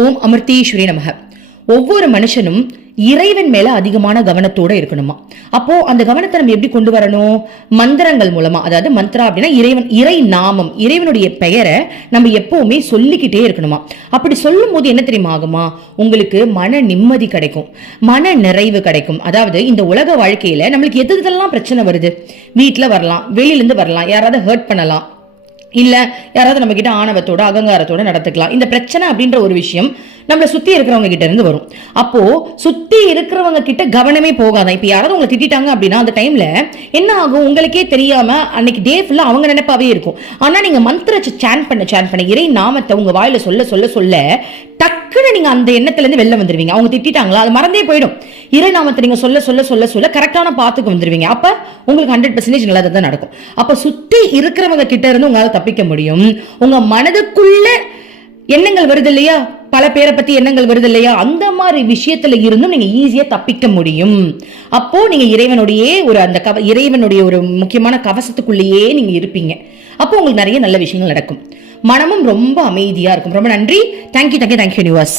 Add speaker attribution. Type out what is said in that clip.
Speaker 1: ஓம் அமிர்தீஸ்வரி நமக. ஒவ்வொரு மனுஷனும் இறைவன் மேல அதிகமான கவனத்தோட இருக்கணுமா? அப்போ அந்த கவனத்தை நம்ம எப்படி கொண்டு வரணும்? மந்திரங்கள் மூலமா அதாவது மந்திரா அப்படின்னா இறைவன் இறை நாமம் இறைவனுடைய பெயரை நம்ம எப்பவுமே சொல்லிக்கிட்டே இருக்கணுமா? அப்படி சொல்லும் போது என்ன தெரியுமா ஆகுமா? உங்களுக்கு மன நிம்மதி கிடைக்கும் மன நிறைவு கிடைக்கும். அதாவது இந்த உலக வாழ்க்கையில நம்மளுக்கு எது எதெல்லாம் பிரச்சனை வருது? வீட்டுல வரலாம் வெளியிலேருந்து வரலாம் யாராவது ஹர்ட் பண்ணலாம் இல்லை யாராவது நம்ம கிட்ட ஆணவத்தோட அகங்காரத்தோட நடத்துக்கலாம். இந்த பிரச்சனை அப்படின்ற ஒரு விஷயம் நம்மளை சுற்றி இருக்கிறவங்க கிட்ட இருந்து வரும். அப்போ சுற்றி இருக்கிறவங்க கிட்ட கவனமே போகாதான் இப்போ யாராவது உங்களை திட்டிட்டாங்க அப்படின்னா அந்த டைம்ல என்ன ஆகும்? உங்களுக்கே தெரியாம அன்னைக்கு டே ஃபுல்லாக அவங்க நினைப்பாவே இருக்கும். ஆனால் நீங்கள் மந்திரச்சு சேன் பண்ண சேன் பண்ண. இறை நாமத்தை உங்கள் வாயில சொல்ல சொல்ல சொல்ல டக்குன்னு நீங்க அந்த எண்ணத்துல இருந்து வெளில வந்துருவீங்க. அவங்க திட்டிட்டாங்களா? அது மறந்தே போயிடும். இறைநாமத்தை நீங்க சொல்ல சொல்ல சொல்ல சொல்ல கரெக்டான பாத்துக்கு வந்துருவீங்க. அப்ப உங்களுக்கு ஹண்ட்ரட் பர்சன்டேஜ் நல்லது தான் நடக்கும். அப்ப சுத்தி இருக்கிறவங்க கிட்ட இருந்து உங்களால தப்பிக்க முடியும். உங்க மனதுக்குள்ள எண்ணங்கள் வருது இல்லையா? பல பேரை பத்தி எண்ணங்கள் வருது இல்லையா? அந்த மாதிரி விஷயத்துல இருந்தும் நீங்க ஈஸியா தப்பிக்க முடியும். அப்போ நீங்க இறைவனுடைய ஒரு அந்த கவ இறைவனுடைய ஒரு முக்கியமான கவசத்துக்குள்ளேயே நீங்க இருப்பீங்க. அப்போ உங்களுக்கு நிறைய நல்ல விஷயங்கள் நடக்கும். மனமும் ரொம்ப அமைதியா இருக்கும். ரொம்ப நன்றி. Thank you thank you thank you universe